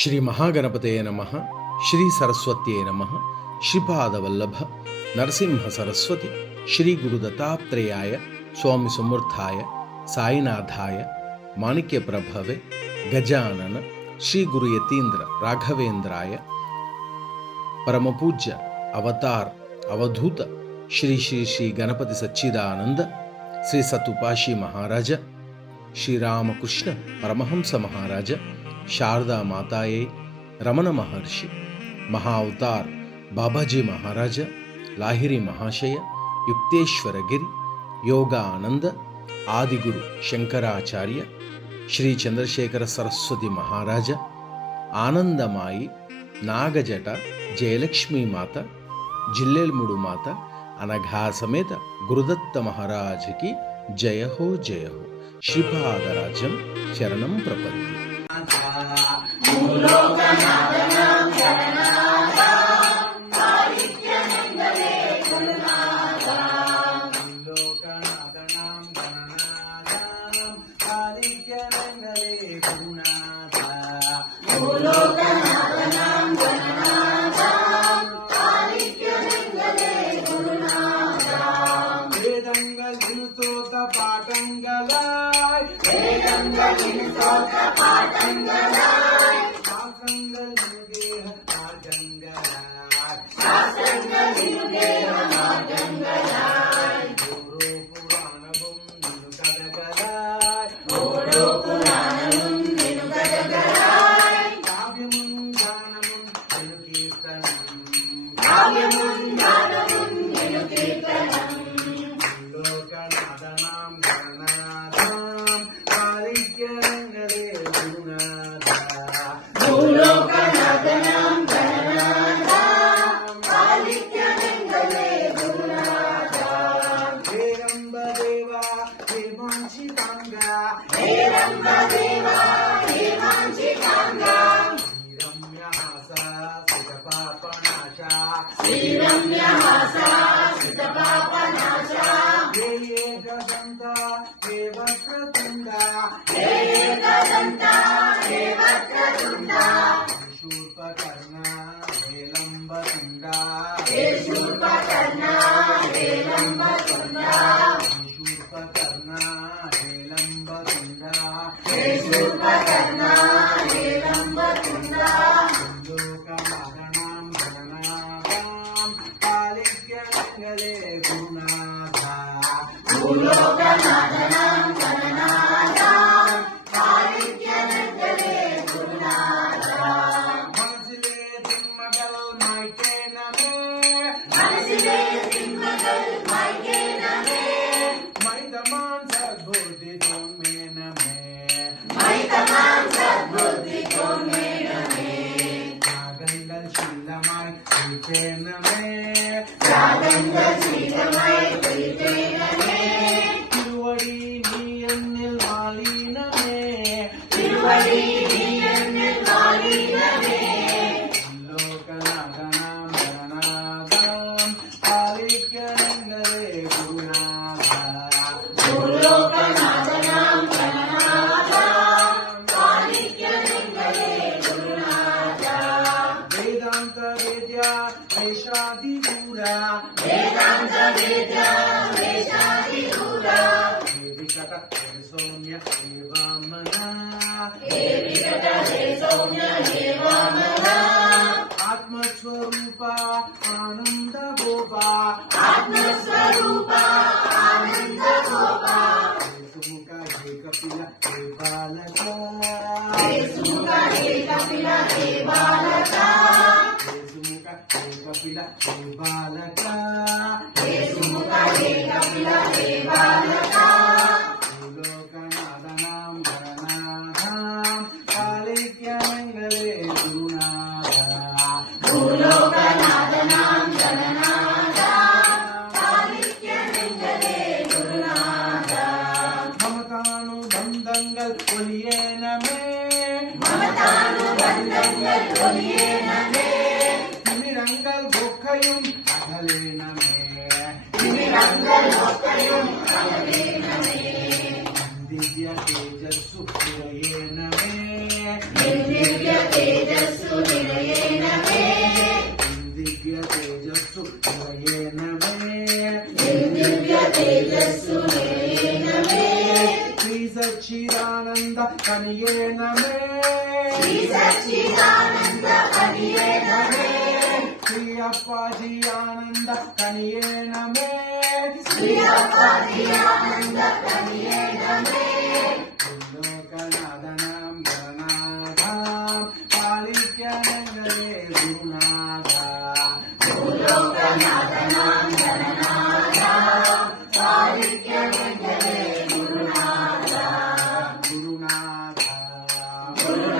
ಶ್ರೀ ಮಹಾಗಣಪತಯೇ ನಮಃ. ಶ್ರೀ ಸರಸ್ವತ್ಯೇ ನಮಃ. ಶ್ರೀಪಾದವಲ್ಲಭ ನರಸಿಂಹ ಸರಸ್ವತಿ ಶ್ರೀ ಗುರು ದತ್ತಾತ್ರೇಯಾಯ ಸ್ವಾಮಿ ಸಮರ್ಥಾಯ ಸಾಯಿನಾಥಾಯ ಮಾಣಿಕ್ಯ ಪ್ರಭವೆ ಗಜಾನನ ಶ್ರೀ ಗುರು ಯತೀಂದ್ರ ರಾಘವೇಂದ್ರಾಯ ಪರಮಪೂಜ್ಯ ಅವತಾರ್ ಅವಧೂತ ಶ್ರೀ ಶ್ರೀ ಶ್ರೀ ಗಣಪತಿ ಸಚ್ಚಿದಾನಂದ ಶ್ರೀ ಸತುಪಾಶಿ ಮಹಾರಾಜ ಶ್ರೀರಾಮಕೃಷ್ಣ ಪರಮಹಂಸ ಮಹಾರಾಜ ಶಾರದಾ ಮಾತಾಯೇ ರಮಣ ಮಹರ್ಷಿ ಮಹಾ ಅವತಾರ್ ಬಾಬಾಜಿ ಮಹಾರಾಜ ಲಾಹಿರಿ ಮಹಾಶಯ ಯುಕ್ತೇಶ್ವರ ಗಿರಿ ಯೋಗಾನಂದ ಆದಿಗುರು ಶಂಕರಾಚಾರ್ಯ ಶ್ರೀ ಚಂದ್ರಶೇಖರ ಸರಸ್ವತಿ ಮಹಾರಾಜ ಆನಂದಮಾಯಿ ನಾಗಜಟ ಜಯಲಕ್ಷ್ಮೀ ಮಾತಾ ಜಿಲ್ಲೆಲ್ಮುಡು ಮಾತಾ ಅನಘಾ ಸಮೇತ ಗುರುದತ್ತ ಮಹಾರಾಜ ಕಿ ಜಯ ಹೋ ಜಯ ಹೋ. ಶ್ರೀಪಾದರಾಜಂ ಶರಣಂ ಪ್ರಪಂತಿ. ఆత్మస్వరూప ఆనంద గోప ఆత్మస్వరూప ఆనంద గోప సుముఖ హే కపిల హే బాలక సుముఖ హే కపిల హే బాలక సుముఖ హే కపిల హే బాలక సుముఖ హే కపిల హే బాలక లోకనాథనాం గణనాథాం కాళిక్యమంగళే గురునాథ భూలోకనాథనాం గణనాథ కాళిక్యమంగళే గురునాథ మమతాను బంధంగల్ ఒలియేనమే మమతాను బంధంగల్ ఒలియేనమే తిమిరంగల్ బొక్కയും അകലേനമേ कनिये नमे श्री सच्चिदानंद कनिये नमे श्री अप्पाजी आनंद कनिये नमे श्री अप्पाजी आनंद कनिये नमे लोकनाथनां गणनाथां पालिक्यमङ्गले गुरुनाथा लोकनाथनां गणनाथा पालिक्यमङ्गले गुरुनाथा गुरुनाथा गुरुनाथा